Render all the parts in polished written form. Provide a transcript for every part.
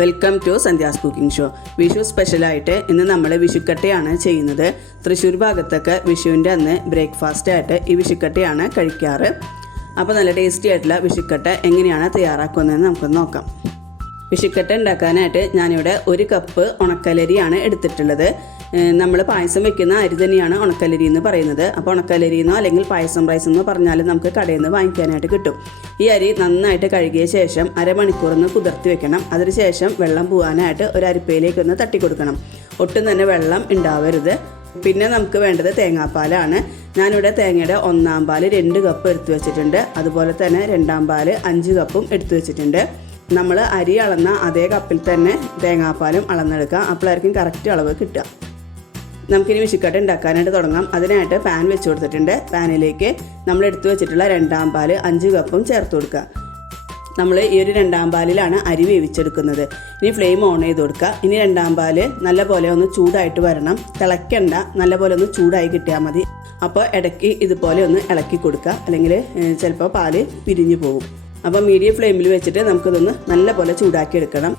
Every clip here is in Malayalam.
Welcome to Sandhya's cooking show. Vishu സ്പെഷ്യലായിട്ട് ഇന്ന് നമ്മൾ വിഷുക്കട്ടയാണ് ചെയ്യുന്നത്. തൃശ്ശൂർ ഭാഗത്തൊക്കെ വിഷുവിൻ്റെ അന്ന് ബ്രേക്ക്ഫാസ്റ്റ് ആയിട്ട് ഈ വിഷുക്കട്ടയാണ് കഴിക്കാറ്. അപ്പോൾ നല്ല ടേസ്റ്റി ആയിട്ടുള്ള വിഷുക്കട്ട എങ്ങനെയാണ് തയ്യാറാക്കുന്നതെന്ന് നമുക്കൊന്ന് നോക്കാം. വിഷുക്കട്ട ഉണ്ടാക്കാനായിട്ട് ഞാനിവിടെ 1 കപ്പ് ഉണക്കലരിയാണ് എടുത്തിട്ടുള്ളത്. നമ്മൾ പായസം വെക്കുന്ന അരി തന്നെയാണ് ഉണക്കലരി എന്ന് പറയുന്നത്. അപ്പോൾ ഉണക്കലരിന്നോ അല്ലെങ്കിൽ പായസം റൈസ് എന്നോ പറഞ്ഞാൽ നമുക്ക് കടയിൽ നിന്ന് വാങ്ങിക്കാനായിട്ട് കിട്ടും. ഈ അരി നന്നായിട്ട് കഴുകിയ ശേഷം അരമണിക്കൂറൊന്ന് കുതിർത്തി വെക്കണം. അതിനുശേഷം വെള്ളം പോകാനായിട്ട് ഒരു അരിപ്പയിലേക്ക് ഒന്ന് തട്ടി കൊടുക്കണം. ഒട്ടും തന്നെ വെള്ളം ഉണ്ടാവരുത്. പിന്നെ നമുക്ക് വേണ്ടത് തേങ്ങാപ്പാലാണ്. ഞാനിവിടെ തേങ്ങയുടെ 1-ാം പാല് 2 കപ്പ് എടുത്തു വെച്ചിട്ടുണ്ട്. അതുപോലെ തന്നെ 2-ാം പാല് 5 കപ്പും എടുത്തു വെച്ചിട്ടുണ്ട്. നമ്മൾ അരി അളന്ന അതേ കപ്പിൽ തന്നെ തേങ്ങാപ്പാലും അളന്നെടുക്കാം. അപ്പോഴായിരിക്കും കറക്റ്റ് അളവ് കിട്ടുക. നമുക്കിനി വിഷുക്കട്ട ഉണ്ടാക്കാനായിട്ട് തുടങ്ങാം. അതിനായിട്ട് പാൻ വെച്ച് കൊടുത്തിട്ടുണ്ട്. പാനിലേക്ക് നമ്മൾ എടുത്തു വെച്ചിട്ടുള്ള 2-ാം പാല് 5 കപ്പും ചേർത്ത് കൊടുക്കുക. നമ്മൾ ഈ ഒരു 2-ാം പാലിലാണ് അരി വേവിച്ചെടുക്കുന്നത്. ഇനി ഫ്ലെയിം ഓൺ ചെയ്ത് കൊടുക്കുക. ഇനി 2-ാം പാല് നല്ലപോലെ ഒന്ന് ചൂടായിട്ട് വരണം. തിളയ്ക്കണ്ട, നല്ലപോലെ ഒന്ന് ചൂടായി കിട്ടിയാൽ മതി. അപ്പോൾ ഇടയ്ക്ക് ഇതുപോലെ ഒന്ന് ഇളക്കി കൊടുക്കുക, അല്ലെങ്കിൽ ചിലപ്പോൾ പാല് പിരിഞ്ഞു പോകും. അപ്പോൾ മീഡിയം ഫ്ലെയിമിൽ വെച്ചിട്ട് നമുക്കിതൊന്ന് നല്ലപോലെ ചൂടാക്കി എടുക്കണം.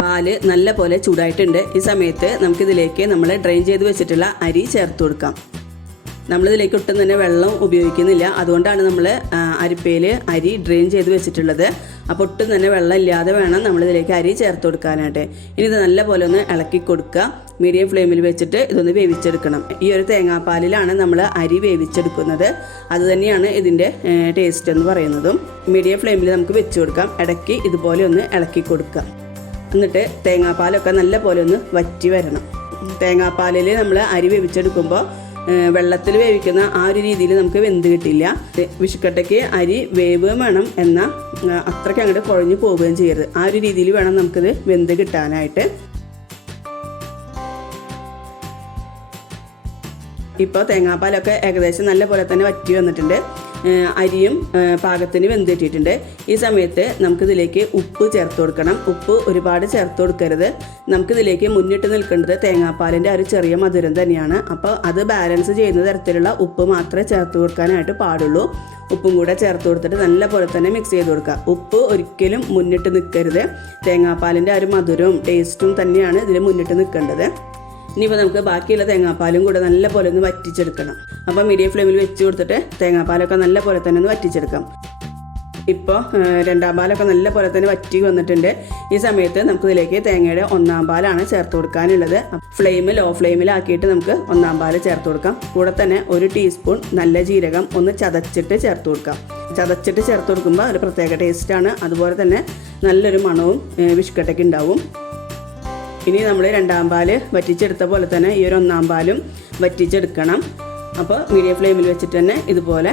പാല് നല്ലപോലെ ചൂടായിട്ടുണ്ട്. ഈ സമയത്ത് നമുക്കിതിലേക്ക് നമ്മൾ ഡ്രെയിൻ ചെയ്ത് വെച്ചിട്ടുള്ള അരി ചേർത്ത് കൊടുക്കാം. നമ്മളിതിലേക്ക് ഒട്ടും തന്നെ വെള്ളം ഉപയോഗിക്കുന്നില്ല. അതുകൊണ്ടാണ് നമ്മൾ അരിപ്പയിൽ അരി ഡ്രെയിൻ ചെയ്ത് വെച്ചിട്ടുള്ളത്. അപ്പോൾ ഒട്ടും തന്നെ വെള്ളം ഇല്ലാതെ വേണം നമ്മളിതിലേക്ക് അരി ചേർത്ത് കൊടുക്കാനായിട്ട്. ഇനി ഇത് നല്ലപോലെ ഒന്ന് ഇളക്കി കൊടുക്കുക. മീഡിയം ഫ്ലെയിമിൽ വെച്ചിട്ട് ഇതൊന്ന് വേവിച്ചെടുക്കണം. ഈ ഒരു തേങ്ങാപ്പാലിലാണ് നമ്മൾ അരി വേവിച്ചെടുക്കുന്നത്. അതുതന്നെയാണ് ഇതിൻ്റെ ടേസ്റ്റ് എന്ന് പറയുന്നതും. മീഡിയം ഫ്ലെയിമിൽ നമുക്ക് വെച്ച് കൊടുക്കാം. ഇടയ്ക്ക് ഇതുപോലെ ഒന്ന് ഇളക്കി കൊടുക്കുക. എന്നിട്ട് തേങ്ങാപ്പാലൊക്കെ നല്ലപോലെ ഒന്ന് വറ്റി വരണം. തേങ്ങാപ്പാലിൽ നമ്മൾ അരി വേവിച്ചെടുക്കുമ്പോൾ വെള്ളത്തിൽ വേവിക്കുന്ന ആ ഒരു രീതിയിൽ നമുക്ക് വെന്ത് കിട്ടില്ല. വിഷുക്കട്ടയ്ക്ക് അരി വേവുകയും വേണം, എന്നാൽ അത്രയ്ക്ക് അങ്ങോട്ട് കുഴഞ്ഞു പോവുകയും ചെയ്യരുത്. ആ ഒരു രീതിയിൽ വേണം നമുക്കിത് വെന്ത് കിട്ടാനായിട്ട്. ഇപ്പോൾ തേങ്ങാപ്പാലൊക്കെ ഏകദേശം നല്ല പോലെ തന്നെ വറ്റി വന്നിട്ടുണ്ട്. അരിയും പാകത്തിന് വെന്തിട്ടിട്ടുണ്ട്. ഈ സമയത്ത് നമുക്കിതിലേക്ക് ഉപ്പ് ചേർത്ത് കൊടുക്കണം. ഉപ്പ് ഒരുപാട് ചേർത്ത് കൊടുക്കരുത്. നമുക്കിതിലേക്ക് മുന്നിട്ട് നിൽക്കേണ്ടത് തേങ്ങാപ്പാലിൻ്റെ ഒരു ചെറിയ മധുരം തന്നെയാണ്. അപ്പോൾ അത് ബാലൻസ് ചെയ്യുന്ന തരത്തിലുള്ള ഉപ്പ് മാത്രമേ ചേർത്ത് കൊടുക്കാനായിട്ട് പാടുള്ളൂ. ഉപ്പും കൂടെ ചേർത്ത് കൊടുത്തിട്ട് നല്ല പോലെ തന്നെ മിക്സ് ചെയ്ത് കൊടുക്കുക. ഉപ്പ് ഒരിക്കലും മുന്നിട്ട് നിൽക്കരുത്. തേങ്ങാപ്പാലിൻ്റെ ഒരു മധുരവും ടേസ്റ്റും തന്നെയാണ് ഇതിൽ മുന്നിട്ട് നിൽക്കേണ്ടത്. ഇനിയിപ്പോൾ നമുക്ക് ബാക്കിയുള്ള തേങ്ങാപ്പാലും കൂടെ നല്ല പോലെ ഒന്ന് വറ്റിച്ചെടുക്കണം. അപ്പോൾ മീഡിയം ഫ്ലെയിമിൽ വെച്ച് കൊടുത്തിട്ട് തേങ്ങാപ്പാലൊക്കെ നല്ല പോലെ തന്നെ ഒന്ന് വറ്റിച്ചെടുക്കാം. ഇപ്പോൾ 2-ാം പാലൊക്കെ നല്ല പോലെ തന്നെ വറ്റി വന്നിട്ടുണ്ട്. ഈ സമയത്ത് നമുക്കിതിലേക്ക് തേങ്ങയുടെ 1-ാം പാലാണ് ചേർത്ത് കൊടുക്കാനുള്ളത്. ഫ്ലെയിം ലോ ഫ്ലെയിമിലാക്കിയിട്ട് നമുക്ക് 1-ാം പാല് ചേർത്ത് കൊടുക്കാം. കൂടെ തന്നെ 1 ടീസ്പൂൺ നല്ല ജീരകം ഒന്ന് ചതച്ചിട്ട് ചേർത്ത് കൊടുക്കാം. ചതച്ചിട്ട് ചേർത്ത് കൊടുക്കുമ്പോൾ ഒരു പ്രത്യേക ടേസ്റ്റാണ്. അതുപോലെ തന്നെ നല്ലൊരു മണവും വിഷുക്കട്ടയ്ക്ക് ഉണ്ടാവും. ഇനി നമ്മൾ 2-ാം പാല് വറ്റിച്ചെടുത്ത പോലെ തന്നെ ഈ ഒരു 1-ാം പാലും വറ്റിച്ചെടുക്കണം. അപ്പോൾ മീഡിയം ഫ്ലെയിമിൽ വെച്ചിട്ട് തന്നെ ഇതുപോലെ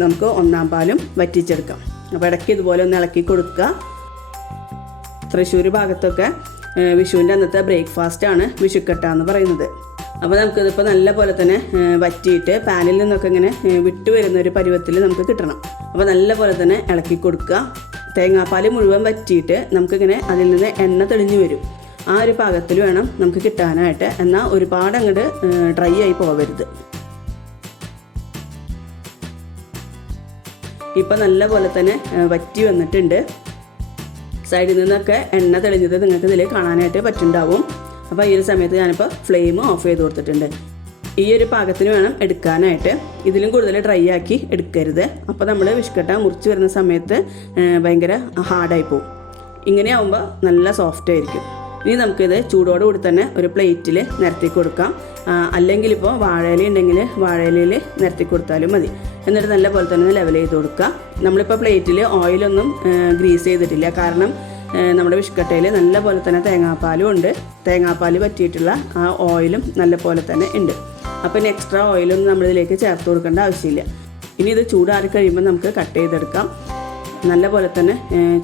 നമുക്ക് 1-ാം പാലും വറ്റിച്ചെടുക്കാം. അപ്പോൾ ഇടയ്ക്ക് ഇതുപോലെ ഒന്ന് ഇളക്കി കൊടുക്കുക. തൃശ്ശൂർ ഭാഗത്തൊക്കെ വിഷുവിൻ്റെ അന്നത്തെ ബ്രേക്ക്ഫാസ്റ്റാണ് വിഷുക്കട്ട എന്ന് പറയുന്നത്. അപ്പോൾ നമുക്കിതിപ്പോൾ നല്ല പോലെ തന്നെ വറ്റിയിട്ട് പാനിൽ നിന്നൊക്കെ ഇങ്ങനെ വിട്ടു വരുന്നൊരു പരുവത്തിൽ നമുക്ക് കിട്ടണം. അപ്പോൾ നല്ല പോലെ തന്നെ ഇളക്കി കൊടുക്കുക. തേങ്ങാപ്പാൽ മുഴുവൻ വറ്റിയിട്ട് നമുക്കിങ്ങനെ അതിൽ നിന്ന് എണ്ണ തെളിഞ്ഞു വരും. ആ ഒരു പാകത്തിൽ വേണം നമുക്ക് കിട്ടാനായിട്ട്. എന്നാൽ ഒരുപാട് അങ്ങോട്ട് ഡ്രൈ ആയി പോകരുത്. ഇപ്പം നല്ല പോലെ തന്നെ വറ്റി വന്നിട്ടുണ്ട്. സൈഡിൽ നിന്നൊക്കെ എണ്ണ തെളിഞ്ഞത് നിങ്ങൾക്ക് ഇതിൽ കാണാനായിട്ട് പറ്റുന്നുണ്ടാവും. അപ്പോൾ ഈ ഒരു സമയത്ത് ഞാനിപ്പോൾ ഫ്ലെയിം ഓഫ് ചെയ്ത് കൊടുത്തിട്ടുണ്ട്. ഈ ഒരു പാകത്തിന് വേണം എടുക്കാനായിട്ട്. ഇതിലും കൂടുതൽ ഡ്രൈ ആക്കി എടുക്കരുത്. അപ്പോൾ നമ്മൾ വിഷുക്കട്ട മുറിച്ച് വരുന്ന സമയത്ത് ഭയങ്കര ഹാർഡായി പോകും. ഇങ്ങനെ ആകുമ്പോൾ നല്ല സോഫ്റ്റ് ആയിരിക്കും. ഇനി നമുക്കിത് ചൂടോടുകൂടി തന്നെ ഒരു പ്ലേറ്റിൽ നിരത്തി കൊടുക്കാം. അല്ലെങ്കിൽ ഇപ്പോൾ വാഴയില ഉണ്ടെങ്കിൽ വാഴയിലയിൽ നിരത്തി കൊടുത്താലും മതി. എന്നിട്ട് നല്ല പോലെ തന്നെ ലെവൽ ചെയ്ത് കൊടുക്കുക. നമ്മളിപ്പോൾ പ്ലേറ്റിൽ ഓയിലൊന്നും ഗ്രീസ് ചെയ്തിട്ടില്ല. കാരണം നമ്മുടെ വിഷുക്കട്ടയിൽ നല്ല പോലെ തന്നെ തേങ്ങാപ്പാലും ഉണ്ട്. തേങ്ങാപ്പാൽ പറ്റിയിട്ടുള്ള ആ ഓയിലും നല്ല പോലെ തന്നെ ഉണ്ട്. അപ്പോൾ ഇനി എക്സ്ട്രാ ഓയിലൊന്നും നമ്മളിതിലേക്ക് ചേർത്ത് കൊടുക്കേണ്ട ആവശ്യമില്ല. ഇനി ഇത് ചൂടാറി കഴിയുമ്പോൾ നമുക്ക് കട്ട് ചെയ്തെടുക്കാം. നല്ല പോലെ തന്നെ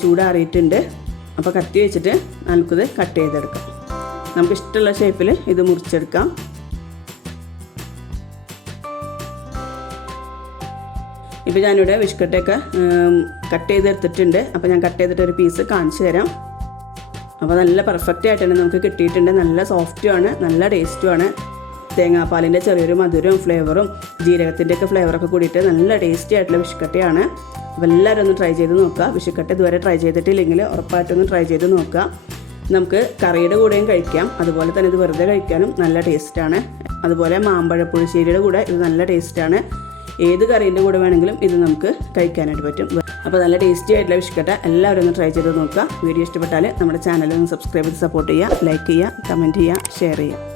ചൂടാറിയിട്ടുണ്ട്. അപ്പോൾ കത്തി വെച്ചിട്ട് നമുക്കിത് കട്ട് ചെയ്തെടുക്കാം. നമുക്ക് ഇഷ്ടമുള്ള ഷേപ്പിൽ ഇത് മുറിച്ചെടുക്കാം. ഇപ്പോൾ ഞാനിവിടെ വിഷുക്കട്ടയൊക്കെ കട്ട് ചെയ്തെടുത്തിട്ടുണ്ട്. അപ്പോൾ ഞാൻ കട്ട് ചെയ്തിട്ടൊരു പീസ് കാണിച്ചു തരാം. അപ്പോൾ നല്ല പെർഫെക്റ്റ് ആയിട്ടാണ് നമുക്ക് കിട്ടിയിട്ടുണ്ട്. നല്ല സോഫ്റ്റുമാണ്, നല്ല ടേസ്റ്റുമാണ്. തേങ്ങാപ്പാലിൻ്റെ ചെറിയൊരു മധുരവും ഫ്ലേവറും ജീരകത്തിൻ്റെയൊക്കെ ഫ്ലേവറൊക്കെ കൂടിയിട്ട് നല്ല ടേസ്റ്റി ആയിട്ടുള്ള വിഷുക്കട്ടയാണ്. അപ്പോൾ എല്ലാവരും ഒന്ന് ട്രൈ ചെയ്ത് നോക്കുക. വിഷുക്കട്ട ഇതുവരെ ട്രൈ ചെയ്തിട്ടില്ലെങ്കിൽ ഉറപ്പായിട്ടൊന്ന് ട്രൈ ചെയ്ത് നോക്കുക. നമുക്ക് കറിയുടെ കൂടെയും കഴിക്കാം, അതുപോലെ തന്നെ ഇത് വെറുതെ കഴിക്കാനും നല്ല ടേസ്റ്റാണ്. അതുപോലെ മാമ്പഴ പുളിശ്ശേരിയുടെ കൂടെ ഇത് നല്ല ടേസ്റ്റാണ്. ഏത് കറീൻ്റെ കൂടെ വേണമെങ്കിലും ഇത് നമുക്ക് കഴിക്കാനായിട്ട് പറ്റും. അപ്പോൾ നല്ല ടേസ്റ്റി ആയിട്ടുള്ള വിഷുക്കട്ട എല്ലാവരും ഒന്ന് ട്രൈ ചെയ്ത് നോക്കുക. വീഡിയോ ഇഷ്ടപ്പെട്ടാൽ നമ്മുടെ ചാനൽ ഒന്ന് സബ്സ്ക്രൈബ് ചെയ്ത് സപ്പോർട്ട് ചെയ്യുക, ലൈക്ക് ചെയ്യുക, കമൻറ്റ് ചെയ്യുക, ഷെയർ ചെയ്യുക.